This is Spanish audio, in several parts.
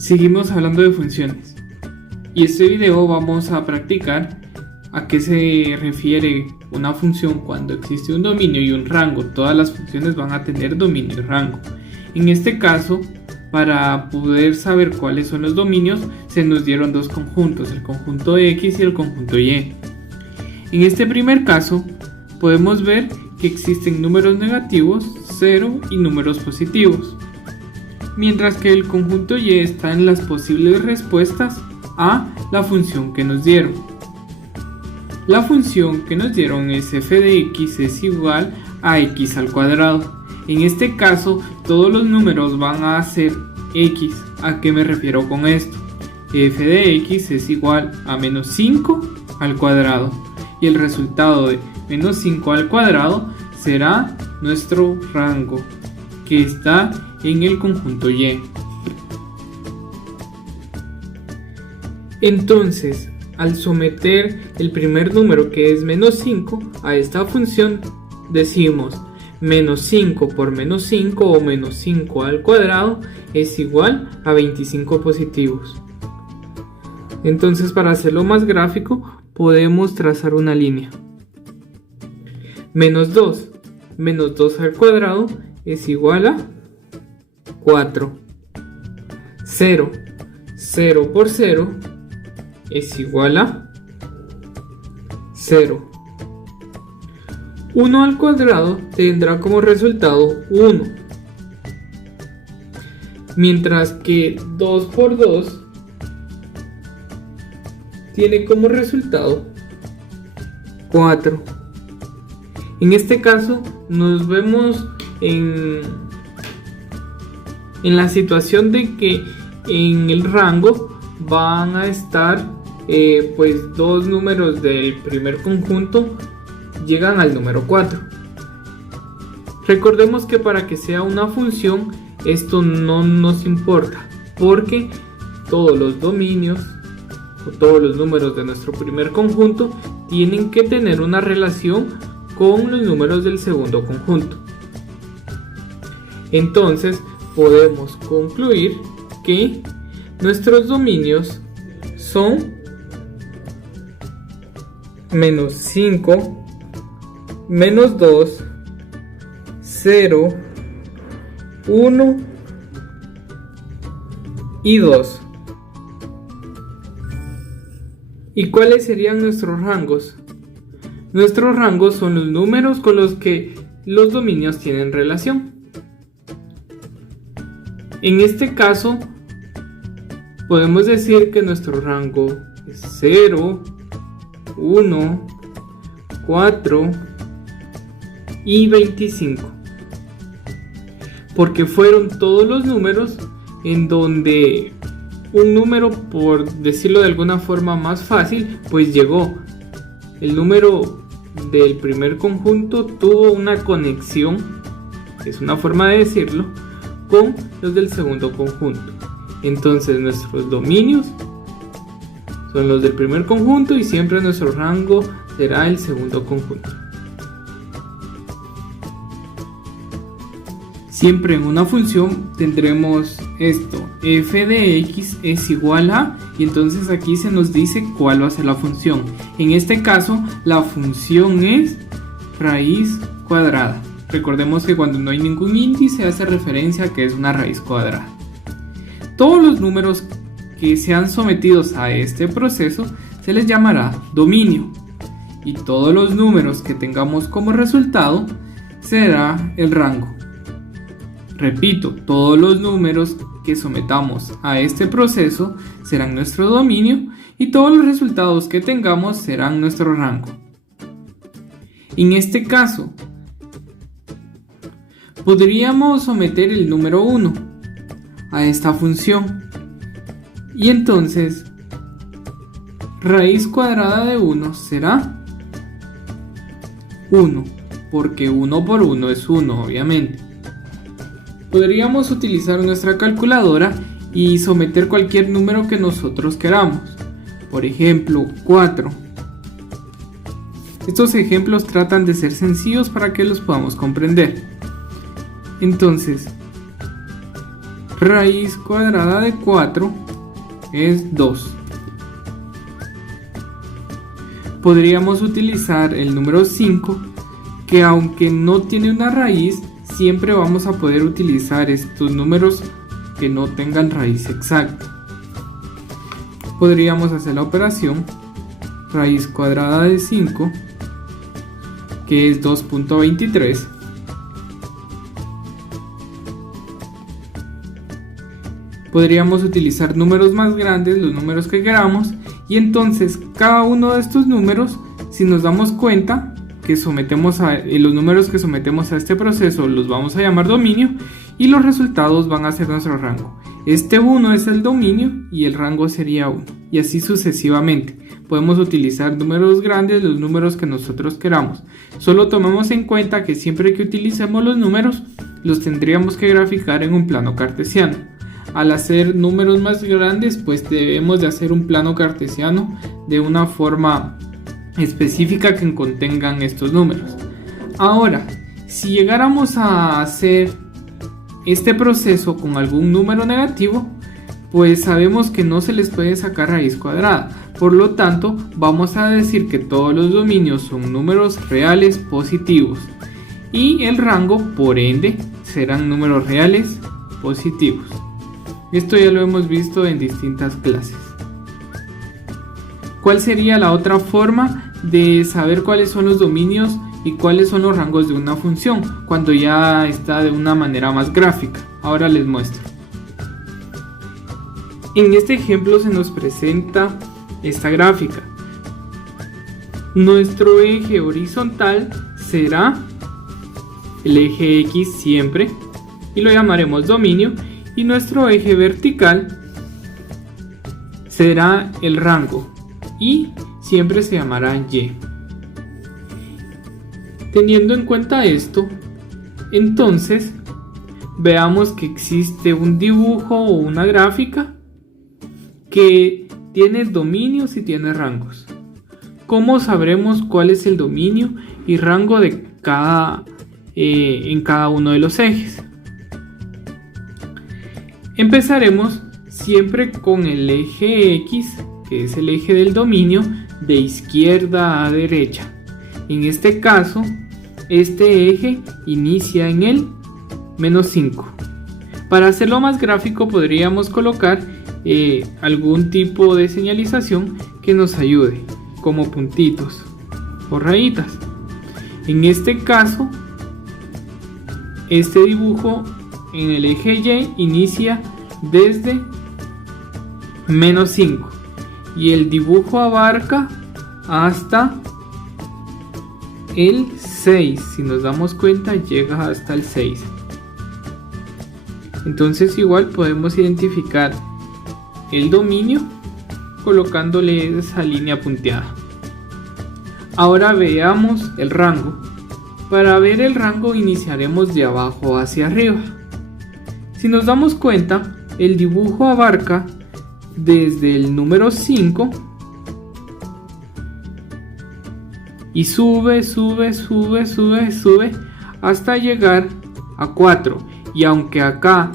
Seguimos hablando de funciones y este video vamos a practicar a qué se refiere una función cuando existe un dominio y un rango. Todas las funciones van a tener dominio y rango. En este caso, para poder saber cuáles son los dominios, se nos dieron dos conjuntos, el conjunto X y el conjunto Y. En este primer caso, podemos ver que existen números negativos, 0 y números positivos, mientras que el conjunto Y está en las posibles respuestas a la función que nos dieron. La función que nos dieron es f de x es igual a x al cuadrado. En este caso, todos los números van a ser x. ¿A qué me refiero con esto? F de x es igual a menos 5 al cuadrado. Y el resultado de menos 5 al cuadrado será nuestro rango, que está en el conjunto Y. Entonces, al someter el primer número, que es menos 5, a esta función, decimos menos 5 por menos 5 o menos 5 al cuadrado es igual a 25 positivos. Entonces, para hacerlo más gráfico, podemos trazar una línea. Menos 2 al cuadrado es igual a 4. 0 por 0 es igual a 0. 1 al cuadrado tendrá como resultado 1. Mientras que 2 por 2 tiene como resultado 4. En este caso nos vemos en la situación de que en el rango van a estar pues dos números del primer conjunto llegan al número 4. Recordemos que para que sea una función esto no nos importa, porque todos los dominios o todos los números de nuestro primer conjunto tienen que tener una relación con los números del segundo conjunto. Entonces podemos concluir que nuestros dominios son menos 5, menos 2, 0, 1 y 2. ¿Y cuáles serían nuestros rangos? Nuestros rangos son los números con los que los dominios tienen relación. En este caso, podemos decir que nuestro rango es 0, 1, 4 y 25. Porque fueron todos los números en donde un número, por decirlo de alguna forma más fácil, pues llegó. El número del primer conjunto tuvo una conexión, es una forma de decirlo, con los del segundo conjunto. Entonces nuestros dominios son los del primer conjunto y siempre nuestro rango será el segundo conjunto. Siempre en una función tendremos esto, f de x es igual a, y entonces aquí se nos dice cuál va a ser la función. En este caso la función es raíz cuadrada. Recordemos que cuando no hay ningún índice hace referencia a que es una raíz cuadrada. Todos los números que sean sometidos a este proceso se les llamará dominio, y todos los números que tengamos como resultado será el rango. Repito, todos los números que sometamos a este proceso serán nuestro dominio y todos los resultados que tengamos serán nuestro rango. En este caso, podríamos someter el número 1 a esta función y entonces raíz cuadrada de 1 será 1, porque 1 por 1 es 1, obviamente. Podríamos utilizar nuestra calculadora y someter cualquier número que nosotros queramos. Por ejemplo, 4. Estos ejemplos tratan de ser sencillos para que los podamos comprender. Entonces, Raíz cuadrada de 4 es 2. Podríamos utilizar el número 5, que aunque no tiene una raíz, siempre vamos a poder utilizar estos números que no tengan raíz exacta. Podríamos hacer la operación raíz cuadrada de 5, que es 2.23. Podríamos utilizar números más grandes, los números que queramos, y entonces cada uno de estos números, si nos damos cuenta que los números que sometemos a este proceso los vamos a llamar dominio, y los resultados van a ser nuestro rango. Este 1 es el dominio y el rango sería 1, y así sucesivamente. Podemos utilizar números grandes, los números que nosotros queramos. Solo tomemos en cuenta que siempre que utilicemos los números, los tendríamos que graficar en un plano cartesiano. Al hacer números más grandes, pues debemos de hacer un plano cartesiano de una forma específica que contengan estos números. Ahora, si llegáramos a hacer este proceso con algún número negativo, pues sabemos que no se les puede sacar raíz cuadrada. Por lo tanto, vamos a decir que todos los dominios son números reales positivos y el rango, por ende, serán números reales positivos. Esto ya lo hemos visto en distintas clases. ¿Cuál sería la otra forma de saber cuáles son los dominios y cuáles son los rangos de una función cuando ya está de una manera más gráfica? Ahora les muestro. En este ejemplo se nos presenta esta gráfica. Nuestro eje horizontal será el eje X siempre y lo llamaremos dominio, y nuestro eje vertical será el rango y siempre se llamará Y. Teniendo en cuenta esto, entonces veamos que existe un dibujo o una gráfica que tiene dominios y tiene rangos. ¿Cómo sabremos cuál es el dominio y rango de en cada uno de los ejes? Empezaremos siempre con el eje X, que es el eje del dominio, de izquierda a derecha. En este caso, este eje inicia en el menos 5. Para hacerlo más gráfico podríamos colocar algún tipo de señalización que nos ayude, como puntitos o rayitas. En este caso, este dibujo en el eje Y inicia desde menos 5 y el dibujo abarca hasta el 6. Si nos damos cuenta, llega hasta el 6. Entonces igual podemos identificar el dominio colocándole esa línea punteada. Ahora veamos el rango. Para ver el rango iniciaremos de abajo hacia arriba. Si nos damos cuenta, el dibujo abarca desde el número 5 y sube hasta llegar a 4. Y aunque acá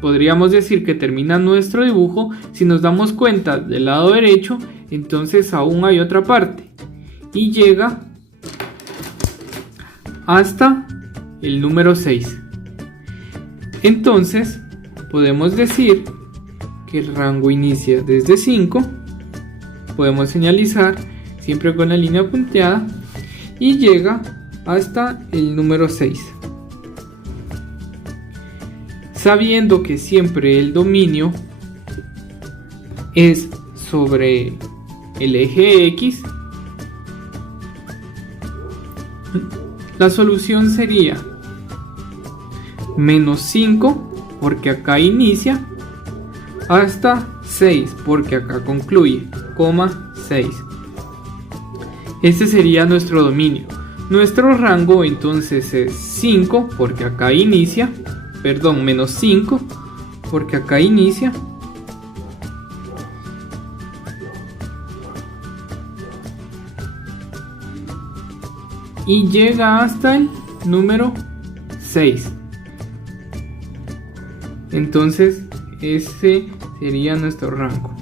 podríamos decir que termina nuestro dibujo, si nos damos cuenta del lado derecho, entonces aún hay otra parte y llega hasta el número 6. Entonces podemos decir que el rango inicia desde 5, podemos señalizar siempre con la línea punteada, y llega hasta el número 6. Sabiendo que siempre el dominio es sobre el eje X, la solución sería menos 5 porque acá inicia hasta 6 porque acá concluye, 6. Este sería nuestro dominio. Nuestro rango entonces es 5 porque acá inicia, menos 5 porque acá inicia, y llega hasta el número 6. Entonces ese sería nuestro rango.